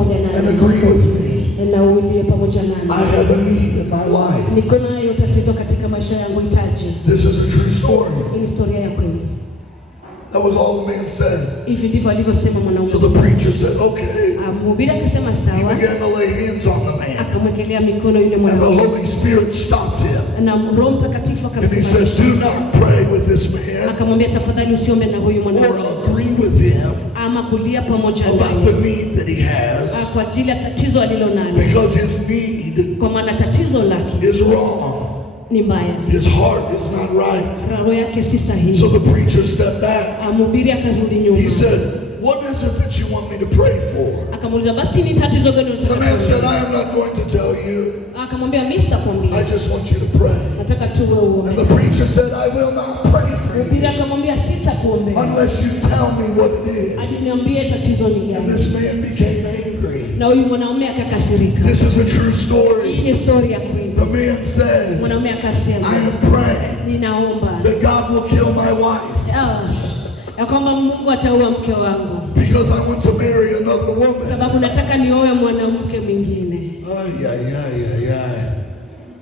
pamoja nami. And agree with me. Na ulie pamoja nami. I have a need in my life. Niko nayo tatizo katika maisha yangu hitaji. This is a true story. Ni historia ya kweli. That was all the man said. Hivi ndivyo alivyosema mwanaume. So the preacher said, okay. Mhubiri akasema sawa. He began to lay hands on the man. Akamwekelea mikono yule And mwanaume. the Holy Spirit stopped him. Na Roho Mtakatifu akamsimamisha. And he said, do not pray with this man. Akamwambia tafadhali usiombe na huyu mwanaume. Or agree with him. Ama kulia pamoja naye. About the need that he has. Kwa ajili ya tatizo alilonalo. Because his need. Kwa maana tatizo lake. Is wrong. Ni mbaya. His heart is not right. Roho yake si sahihi. So the preacher stepped back. Mhubiri akarudi nyuma. He said, what is it that you want me to pray for? Akamuuliza basi ni tatizo gani unataka? The man said, I am not going to tell you. Akamwambia mimi sitakwambia. I just want you to pray. Nataka tu wewe uombe. And the preacher said, I will not pray for you. Mhubiri akamwambia sitakuombea. Unless you tell me what it is. Hadi niambie tatizo ni gani. And this man became angry. Na huyu mwanaume akakasirika. This is a true story. Hii ni story ya kweli. The man said, mwanaume akasema, I am praying. Ninaomba. That God will kill my wife. Ya kwamba Mungu ataua mke wangu. Because I want to marry another woman. Sababu nataka nioe mwanamke mwingine.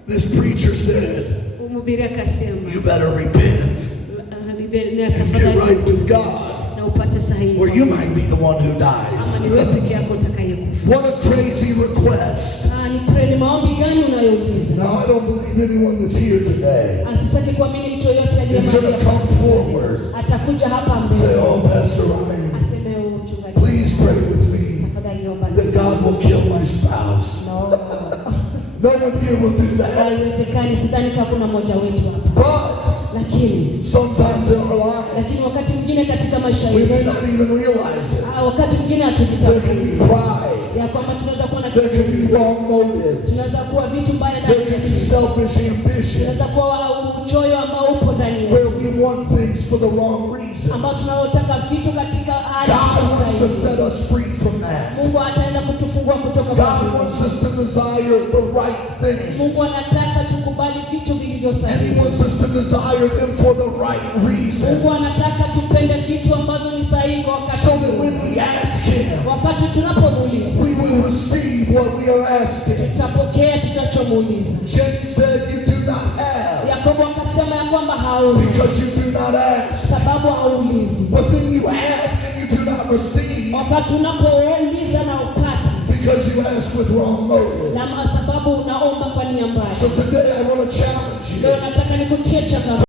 This preacher said, mhubiri akasema, you better repent. And get right with God. Na upate sahihi. Or you might be the one who dies. Ama ni wewe peke yako utakayekufa. What a crazy request. Ni maombi gani unayouliza? Now I don't believe anyone that's here today. Asitaki kuamini mtu yote aliye mahali hapa. Atakuja hapa mbele. Say, oh Pastor Ryan. Aseme mchungaji. Please pray with me. Tafadhali omba. That God will kill my spouse. No. No one here will do that. Haiwezekani, sidhani kama kuna mmoja wetu hapa. Lakini sometimes in our lives, lakini wakati mwingine katika maisha yetu, we may yetu, not even realize it. Wakati mwingine hatujitambui. There can be pride. Ya kwamba tunaweza kuwa na there can be wrong motives. Tunaweza kuwa vitu mbaya ndani yetu. There can be selfish ambition. Tunaweza kuwa uchoyo ambao upo ndani yetu. Where we want things for the wrong reason. Ambao tunataka vitu katika hali ya God wants to set us free from that. Mungu ataenda kutufungua kutoka kwa God wants us to desire the right things. Mungu anataka tukubali vitu vilivyo sahihi. And He wants us to desire them for the right reason. Mungu anataka tupende vitu ambavyo ni sahihi kwa wakati. So that when we ask Him, wakati tunapomuuliza, we will receive what we are asking. Tutapokea tunachomuuliza. James said, you do not have. Yakobo akasema ya kwamba hauli. Because you do not ask. Sababu haulizi. But then you ask and you do not receive. Wakati unapouliza na upati. Because you ask with wrong motives. Na sababu unaomba kwa nia mbaya. So today I want to challenge you. Leo nataka nikutie changamoto.